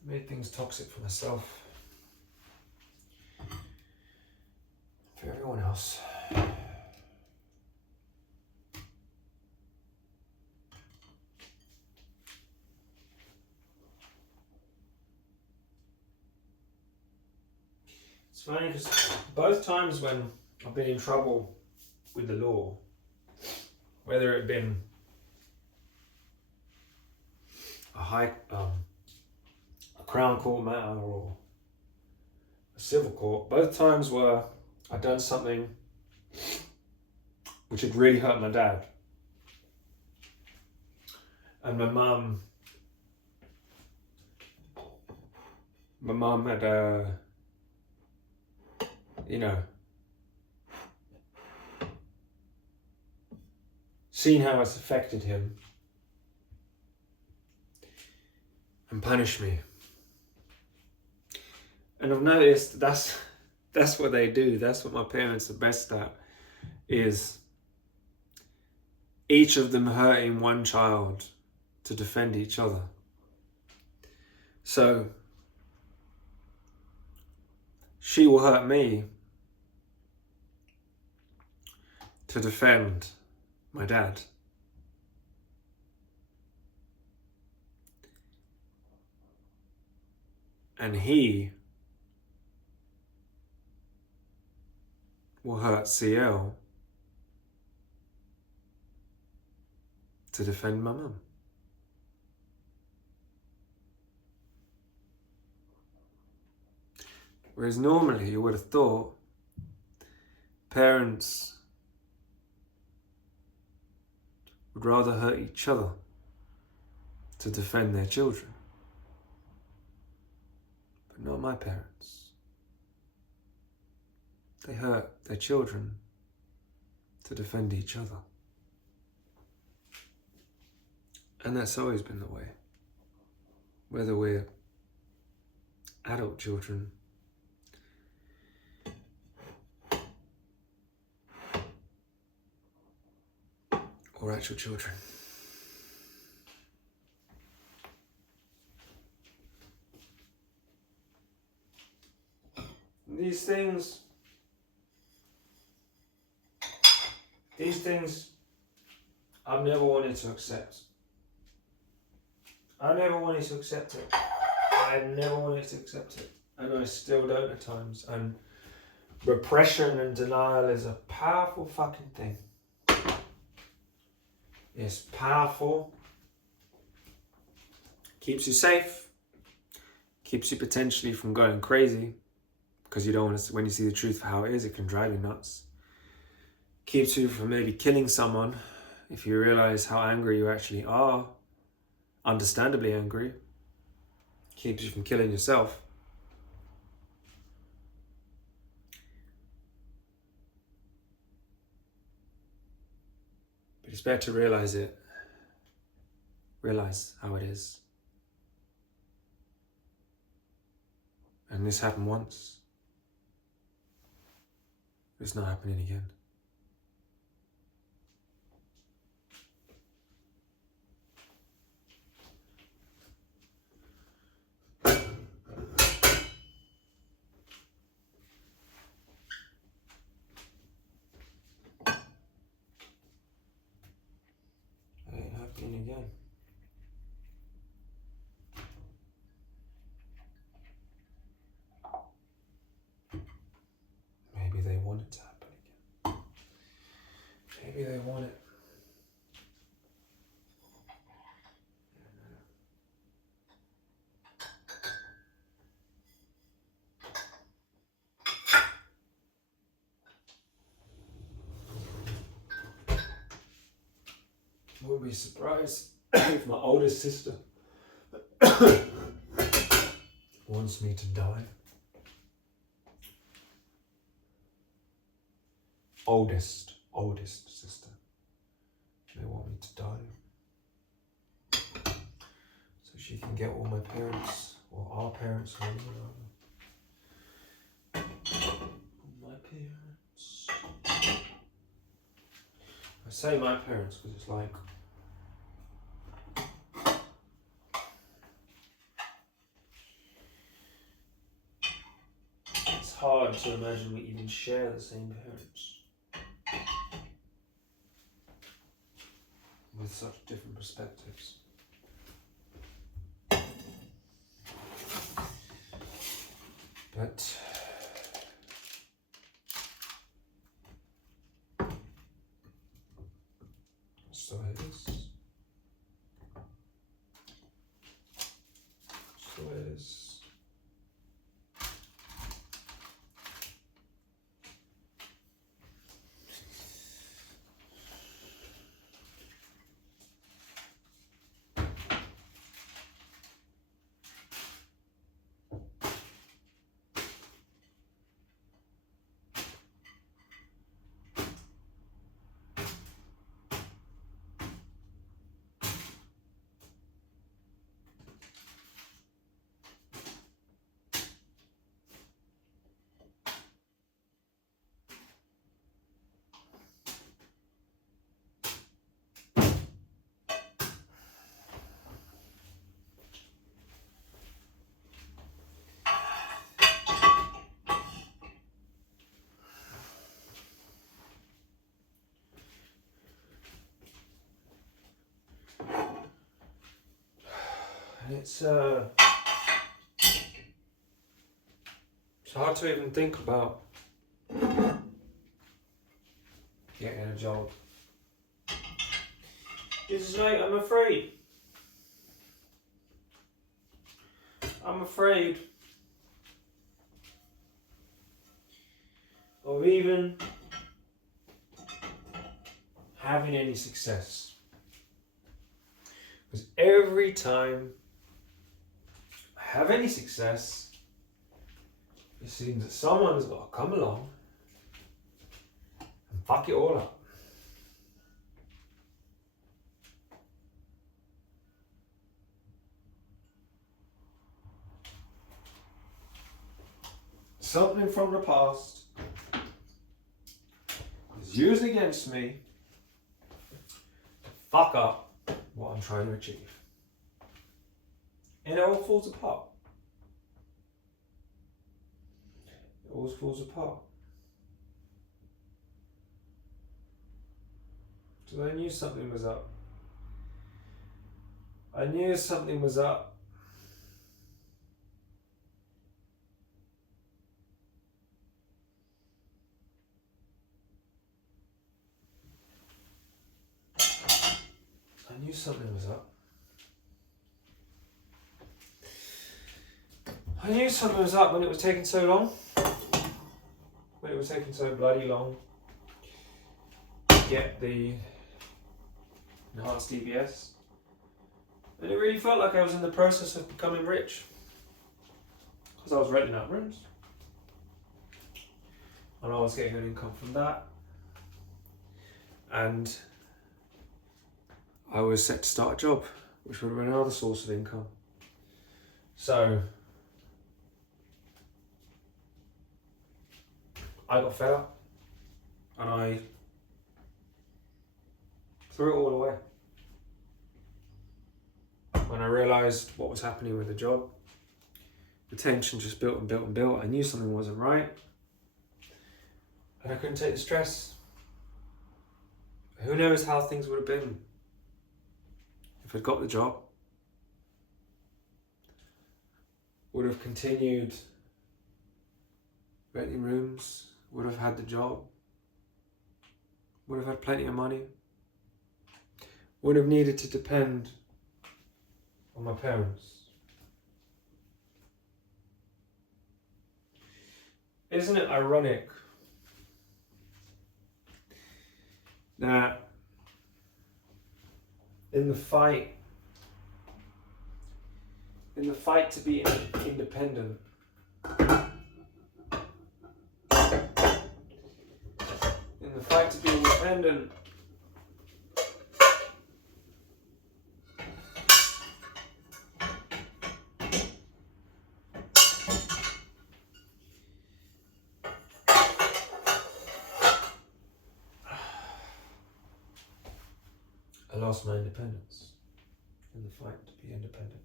Made things toxic for myself. For everyone else. It's funny because both times when I've been in trouble with the law, whether it had been a Crown Court matter or a civil court, both times where I'd done something which had really hurt my dad. And my mum had, seen how it's affected him and punished me. And I've noticed that's what they do. That's what my parents are best at, is each of them hurting one child to defend each other. So she will hurt me to defend my dad. And he will hurt CL to defend my mum. Whereas normally you would have thought parents would rather hurt each other to defend their children. But not my parents. They hurt their children to defend each other. And that's always been the way. Whether we're adult children or actual children. These things I've never wanted to accept. I never wanted to accept it. I never wanted to accept it. And I still don't at times. And repression and denial is a powerful fucking thing. It's powerful. Keeps you safe. Keeps you potentially from going crazy. Because you don't want to, when you see the truth for how it is, it can drive you nuts. Keeps you from maybe killing someone if you realize how angry you actually are. Understandably angry. Keeps you from killing yourself. But it's better to realize it. Realize how it is. And this happened once. It's not happening again. It ain't happening again. Maybe they want it to happen again. Maybe they want it. I wouldn't be surprised if my oldest sister wants me to die. Oldest sister. They want me to die. So she can get all my parents, or our parents, or my parents. I say my parents because it's like, it's hard to imagine we even share the same parents with such different perspectives. But And it's hard to even think about getting a job. It's like I'm afraid. I'm afraid of even having any success. Because every time I have any success, it seems that someone has got to come along and fuck it all up. Something from the past is used against me to fuck up what I'm trying to achieve. And it all falls apart. It all falls apart. So I knew something was up. I knew something was up. I knew something was up. I knew something was up when it was taking so long. When it was taking so bloody long to get the enhanced DBS. And it really felt like I was in the process of becoming rich. Because I was renting out rooms. And I was getting an income from that. And I was set to start a job, which would have been another source of income. So I got fed up and I threw it all away. When I realised what was happening with the job, the tension just built and built and built. I knew something wasn't right and I couldn't take the stress. Who knows how things would have been if I'd got the job. Would have continued renting rooms, would have had the job, would have had plenty of money, would have needed to depend on my parents. Isn't it ironic that in the fight to be independent, I lost my independence in the fight to be independent.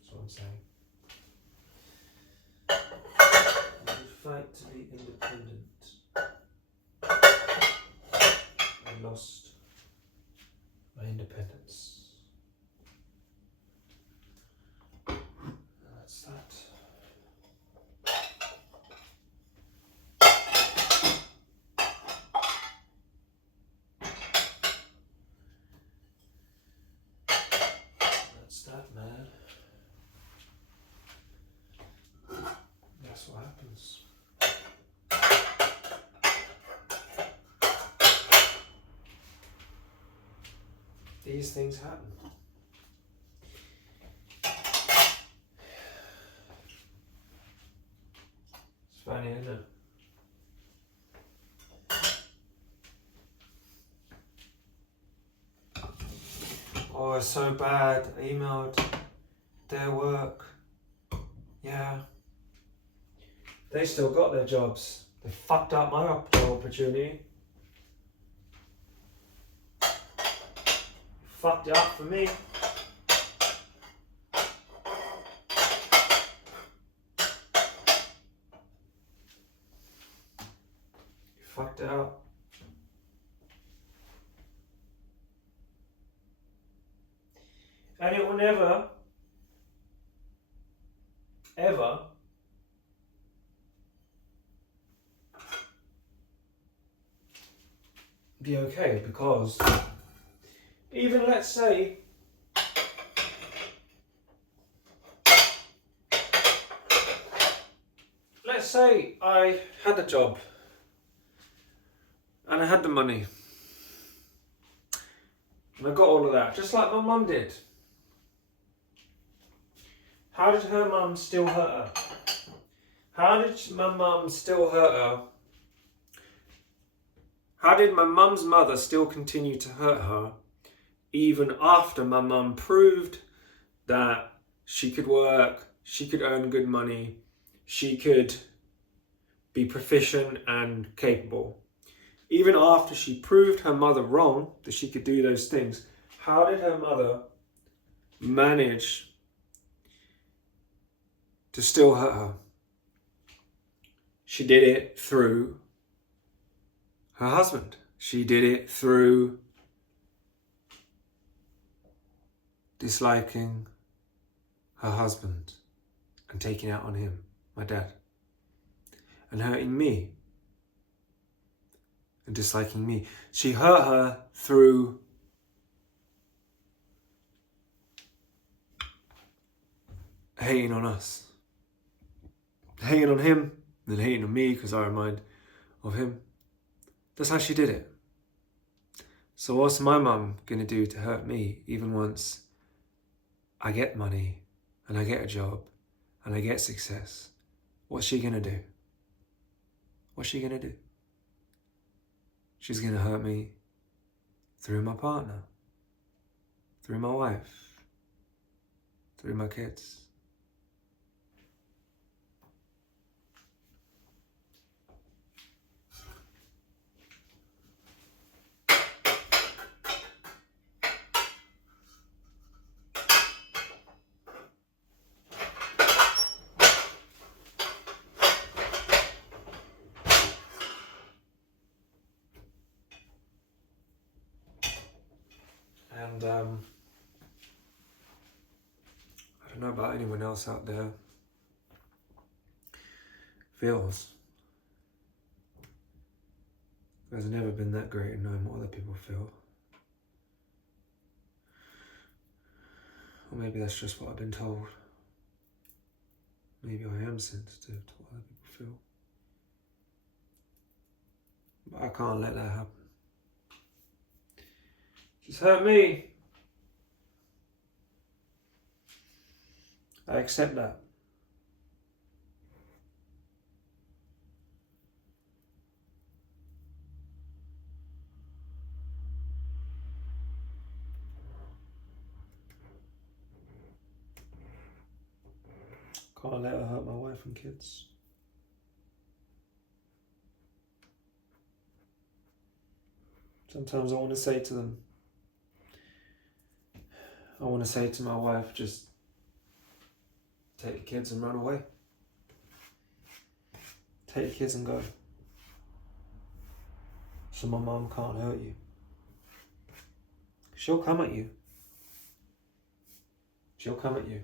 That's what I'm saying. In the fight to be independent, I lost my independence. That's that. That's that, man. That's what happens. These things happen. It's funny, isn't it? Oh, it's so bad. I emailed their work. Yeah. They still got their jobs. They fucked up my opportunity. Fucked it up for me. You fucked it up. And it will never ever be okay, because even let's say I had a job and I had the money and I got all of that, just like my mum did. How did her mum still hurt her? How did my mum still hurt her? How did my mum's mother still continue to hurt her even after my mum proved that she could work, she could earn good money, she could be proficient and capable? Even after she proved her mother wrong, that she could do those things, how did her mother manage to still hurt her? She did it through her husband. She did it through disliking her husband and taking out on him, my dad, and hurting me and disliking me. She hurt her through hating on us, hating on him, then hating on me because I remind of him. That's how she did it. So what's my mum gonna do to hurt me even once I get money and I get a job and I get success? What's she gonna do? What's she gonna do? She's gonna hurt me through my partner, through my wife, through my kids. And I don't know about anyone else out there feels. It's never been that great in knowing what other people feel. Or maybe that's just what I've been told. Maybe I am sensitive to what other people feel. But I can't let that happen. She's hurt me. I accept that. Can't let her hurt my wife and kids. Sometimes I want to say to them, I want to say to my wife, just take the kids and run away. Take the kids and go. So my mum can't hurt you. She'll come at you. She'll come at you.